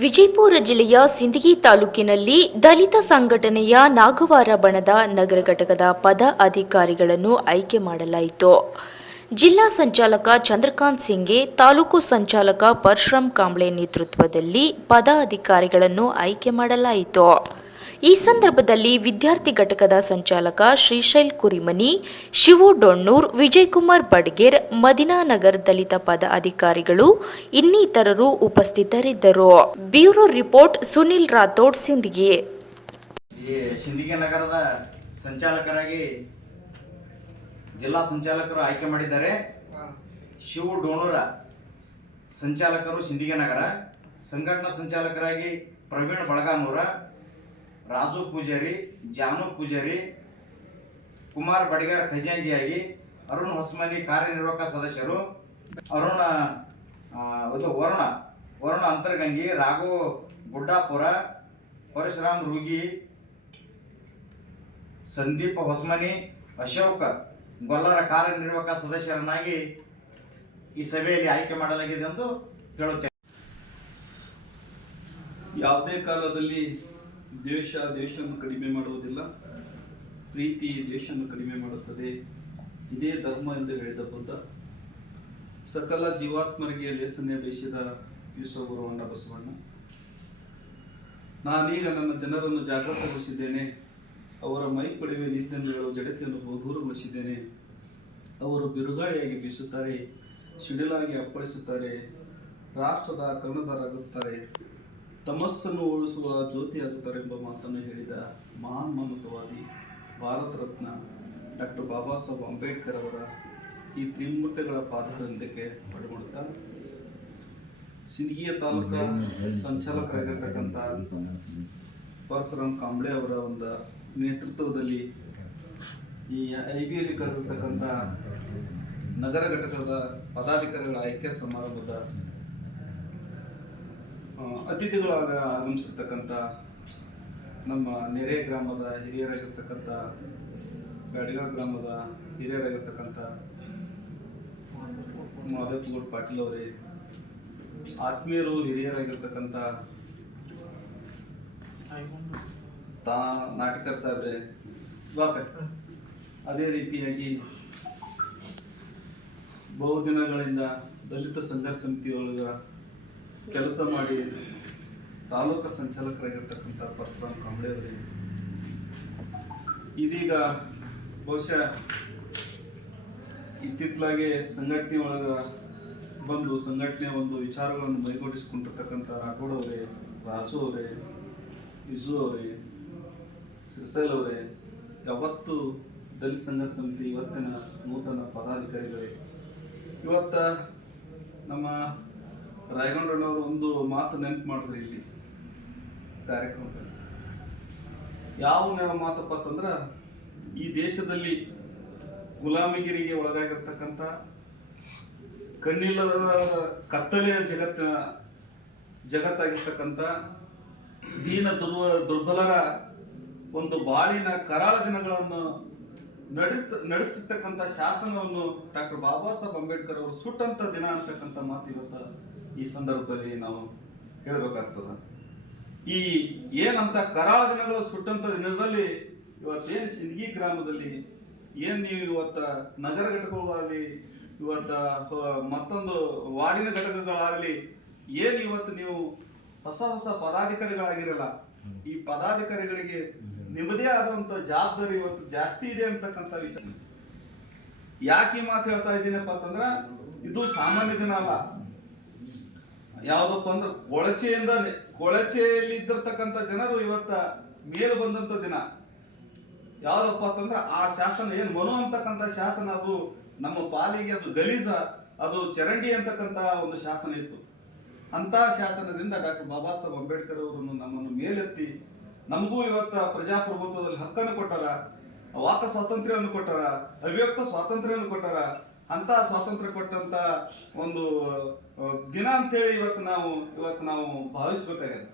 ವಿಜಯಪುರ ಜಿಲ್ಲೆಯ ಸಿಂದಗಿ ತಾಲೂಕಿನಲ್ಲಿ ದಲಿತ ಸಂಘಟನೆಯ ನಾಗವಾರ ಬಣದ ನಗರ ಘಟಕದ ಪದ ಅಧಿಕಾರಿಗಳನ್ನು ಆಯ್ಕೆ ಮಾಡಲಾಯಿತು. ಜಿಲ್ಲಾ ಸಂಚಾಲಕ ಚಂದ್ರಕಾಂತ್ ಸಿಂಗೆ, ತಾಲೂಕು ಸಂಚಾಲಕ ಪರಶುರಾಮ್ ಕಾಂಬ್ಳೆ ನೇತೃತ್ವದಲ್ಲಿ ಪದ ಅಧಿಕಾರಿಗಳನ್ನು ಆಯ್ಕೆ ಮಾಡಲಾಯಿತು. ಈ ಸಂದರ್ಭದಲ್ಲಿ ವಿದ್ಯಾರ್ಥಿ ಘಟಕದ ಸಂಚಾಲಕ ಶ್ರೀಶೈಲ್ ಕುರಿಮನಿ, ಶಿವು ಡೊಣ್ಣೂರ್, ವಿಜಯಕುಮಾರ್ ಬಡ್ಗೇರ್, ಮದಿನಾನಗರ್ ದಲಿತ ಪದ ಅಧಿಕಾರಿಗಳು ಇನ್ನಿತರರು ಉಪಸ್ಥಿತರಿದ್ದರು. Bureau report Sunil Rathod, Sindagi. ಸಿಂದಗಿ ನಗರದ ಸಂಚಾಲಕರಾಗಿ ಜಿಲ್ಲಾ ಸಂಚಾಲಕರು ಆಯ್ಕೆ ಮಾಡಿದ್ದಾರೆ. ಶಿವು ಡೋಣೂರ ಸಂಚಾಲಕರು ಸಿಂದಗಿ ನಗರ, ಸಂಘಟನಾ ಸಂಚಾಲಕರಾಗಿ ಪ್ರವೀಣ್ ಬಳಗಾನೂರ, ರಾಜು ಪೂಜಾರಿ, ಜಾನು ಪೂಜಾರಿ, ಕುಮಾರ್ ಬಡಿಗಾರ್ ಖಜಾಂಜಿಯಾಗಿ, ಅರುಣ್ ಹೊಸಮನಿ ಕಾರ್ಯನಿರ್ವಾಹಕ ಸದಸ್ಯರು, ವರುಣ ಅಂತರ್ಗಂಗಿ, ರಾಘು ಗುಡ್ಡಾಪುರ, ಪರಶುರಾಮ್ ರೂಗಿ, ಸಂದೀಪ್ ಹೊಸಮನಿ, ಅಶೋಕ್ ಗೊಲ್ಲರ ಕಾರ್ಯನಿರ್ವಾಹಕ ಸದಸ್ಯರನ್ನಾಗಿ ಈ ಸಭೆಯಲ್ಲಿ ಆಯ್ಕೆ ಮಾಡಲಾಗಿದೆ ಎಂದು ಹೇಳುತ್ತೇನೆ. ಯಾವುದೇ ಕಾಲದಲ್ಲಿ ದೇಶವನ್ನು ಕಡಿಮೆ ಮಾಡುವುದಿಲ್ಲ, ಪ್ರೀತಿ ದೇಶವನ್ನು ಕಡಿಮೆ ಮಾಡುತ್ತದೆ. ಇದೇ ಧರ್ಮ ಎಂದು ಹೇಳಿದ ಬುದ್ಧ. ಸಕಲ ಜೀವಾತ್ಮರಿಗೆ ಲೇಸನ್ನೇ ಬಯಸಿದ ವಿಶ್ವಗುರು ಅಣ್ಣ ಬಸವಣ್ಣ. ನಾನೀಗ ನನ್ನ ಜನರನ್ನು ಜಾಗೃತಗೊಳಿಸಿದ್ದೇನೆ. ಅವರ ಮೈ ಪಡೆಯುವ ನೀತಿಯನ್ನು ಹೇಳುವ ಜಡತೆಯನ್ನು ದೂರಗೊಳಿಸಿದ್ದೇನೆ. ಅವರು ಬಿರುಗಾಳಿಯಾಗಿ ಬೀಸುತ್ತಾರೆ, ಸಿಡಿಲಾಗಿ ಅಪ್ಪಳಿಸುತ್ತಾರೆ, ರಾಷ್ಟ್ರದ ಕರುಣದಾರರಾಗುತ್ತಾರೆ, ತಮಸ್ಸನ್ನು ಉಳಿಸುವ ಜ್ಯೋತಿಯಾಗುತ್ತಾರೆ ಎಂಬ ಮಾತನ್ನು ಹೇಳಿದ ಮಹಾನ್ ಮಮತವಾದಿ ಭಾರತ ರತ್ನ ಡಾಕ್ಟರ್ ಬಾಬಾ ಸಾಹೇಬ್ ಅಂಬೇಡ್ಕರ್ ಅವರ ಈ ತ್ರಿಮೂರ್ತಿಗಳ ಪಾದದೊಂದಿಗೆ ಒಡಮಡುತ್ತಾ ಸಿಂದಗಿಯ ತಾಲೂಕಾ ಸಂಚಾಲಕರಾಗಿರ್ತಕ್ಕಂಥ ಪರಶುರಾಮ್ ಕಾಂಬ್ಳೆ ಅವರ ಒಂದು ನೇತೃತ್ವದಲ್ಲಿ ಈ ಐಬಿಯಲ್ಲಿ ಕರೆದಿರ್ತಕ್ಕಂಥ ನಗರ ಘಟಕದ ಪದಾಧಿಕಾರಿಗಳ ಆಯ್ಕೆ ಸಮಾರಂಭದ ಅತಿಥಿಗಳಾಗ ಆಗಮಿಸಿರ್ತಕ್ಕಂಥ ನಮ್ಮ ನೆರೆ ಗ್ರಾಮದ ಹಿರಿಯರಾಗಿರ್ತಕ್ಕಂಥ ಬ್ಯಾಡಗಾಳ ಗ್ರಾಮದ ಹಿರಿಯರಾಗಿರ್ತಕ್ಕಂಥ ಮಾದೇಪಗೌಡ ಪಾಟೀಲ್ ಅವರೇ, ಆತ್ಮೀಯರು ಹಿರಿಯರಾಗಿರ್ತಕ್ಕಂಥ ನಾಟಕರ್ ಸಾಹೇಬ್ರೆ, ಅದೇ ರೀತಿಯಾಗಿ ಬಹುದಿನಗಳಿಂದ ದಲಿತ ಸಂಘರ್ಷ ಸಮಿತಿಯೊಳಗ ಕೆಲಸ ಮಾಡಿ ತಾಲೂಕು ಸಂಚಾಲಕರಾಗಿರ್ತಕ್ಕಂಥ ಪರಶುರಾಮ್ ಕಾಂಬ್ಳೆ ಅವರೇ, ಇದೀಗ ಬಹುಶಃ ಇತ್ತಿತ್ತಲಾಗೆ ಸಂಘಟನೆ ಒಳಗ ಬಂದು ಸಂಘಟನೆ ಒಂದು ವಿಚಾರಗಳನ್ನು ಮೈಗೂಡಿಸಿಕೊಂಡಿರ್ತಕ್ಕಂಥ ರಾಘೋಡ್ ಅವರೇ, ರಾಜು ಅವರೇ, ಇಜು ಅವರೇ, ಶ್ರೀಶೈಲ್ ಅವರೇ, ಯಾವತ್ತು ದಲಿತ ಸಂಘರ್ಷ ಸಮಿತಿ ಇವತ್ತಿನ ನೂತನ ಪದಾಧಿಕಾರಿಗಳೇ, ಇವತ್ತ ನಮ್ಮ ರಾಯಗೊಂಡಣ್ಣವರು ಒಂದು ಮಾತು ನೆನಪು ಮಾಡಿದ್ರಿ ಇಲ್ಲಿ ಕಾರ್ಯಕ್ರಮದಲ್ಲಿ. ಯಾವ ಮಾತಪ್ಪ ಅಂತಂದ್ರ, ಈ ದೇಶದಲ್ಲಿ ಗುಲಾಮಿಗಿರಿಗೆ ಒಳಗಾಗಿರ್ತಕ್ಕಂಥ ಕಣ್ಣಿಲ್ಲದ ಕತ್ತಲೆಯ ಜಗತ್ತಾಗಿರ್ತಕ್ಕಂಥ ದೀನ ದುರ್ಬಲರ ಒಂದು ಬಾಳಿನ ಕರಾಳ ದಿನಗಳನ್ನು ನಡೆಸ್ತಿರ್ತಕ್ಕಂಥ ಶಾಸನವನ್ನು ಡಾಕ್ಟರ್ ಬಾಬಾ ಸಾಹೇಬ್ ಅಂಬೇಡ್ಕರ್ ಅವರು ಸುಟ್ಟಂತ ದಿನ ಅಂತಕ್ಕಂಥ ಮಾತು ಇವತ್ತ ಈ ಸಂದರ್ಭದಲ್ಲಿ ನಾವು ಹೇಳಬೇಕಾಗ್ತದ. ಈ ಏನಂತ ಕರಾಳ ದಿನಗಳು ಸುಟ್ಟಂತ ದಿನದಲ್ಲಿ ಇವತ್ತೇನು ಸಿಂದಗಿ ಗ್ರಾಮದಲ್ಲಿ ಏನ್ ನೀವು ಇವತ್ತ ನಗರ ಘಟಕಗಳಾಗಲಿ, ಇವತ್ತ ಮತ್ತೊಂದು ವಾರ್ಡಿನ ಘಟಕಗಳಾಗಲಿ, ಏನ್ ಇವತ್ತು ನೀವು ಹೊಸ ಪದಾಧಿಕಾರಿಗಳಾಗಿರಲ್ಲ, ಈ ಪದಾಧಿಕಾರಿಗಳಿಗೆ ನಿಮ್ಮದೇ ಆದಂತ ಜವಾಬ್ದಾರಿ ಇವತ್ತು ಜಾಸ್ತಿ ಇದೆ ಅಂತಕ್ಕಂಥ ವಿಚಾರ. ಯಾಕೆ ಈ ಮಾತು ಹೇಳ್ತಾ ಇದ್ದೀನಪ್ಪ ಅಂತಂದ್ರ, ಇದು ಸಾಮಾನ್ಯ ದಿನ ಅಲ್ಲ. ಯಾವ್ದಪ್ಪ ಅಂದ್ರೆ ಕೊಳಚೆಯಲ್ಲಿ ಇದ್ದಿರ್ತಕ್ಕಂಥ ಜನರು ಇವತ್ತ ಮೇಲೆ ಬಂದಂತ ದಿನ. ಯಾವ್ದಪ್ಪ ಅಂತಂದ್ರ ಆ ಶಾಸನ ಏನ್ ಮನು ಅಂತಕ್ಕಂಥ ಶಾಸನ, ಅದು ನಮ್ಮ ಪಾಲಿಗೆ ಅದು ಗಲೀಜ, ಅದು ಚರಂಡಿ ಅಂತಕ್ಕಂಥ ಒಂದು ಶಾಸನ ಇತ್ತು. ಅಂತ ಶಾಸನದಿಂದ ಡಾಕ್ಟರ್ ಬಾಬಾ ಸಾಹೇಬ್ ಅಂಬೇಡ್ಕರ್ ಅವರನ್ನು ನಮ್ಮನ್ನು ಮೇಲೆತ್ತಿ ನಮಗೂ ಇವತ್ತ ಪ್ರಜಾಪ್ರಭುತ್ವದಲ್ಲಿ ಹಕ್ಕನ್ನು ಕೊಟ್ಟಾರ, ವಾಕ್ ಸ್ವಾತಂತ್ರ್ಯವನ್ನು ಕೊಟ್ಟಾರ, ಅಭಿವ್ಯಕ್ತ ಸ್ವಾತಂತ್ರ್ಯವನ್ನು ಕೊಟ್ಟಾರ. ಅಂತ ಸ್ವಾತಂತ್ರ್ಯ ಕೊಟ್ಟಂತ ಒಂದು ದಿನ ಅಂತೇಳಿ ಇವತ್ತು ನಾವು ಭಾವಿಸ್ಬೇಕಾಗಿದೆ.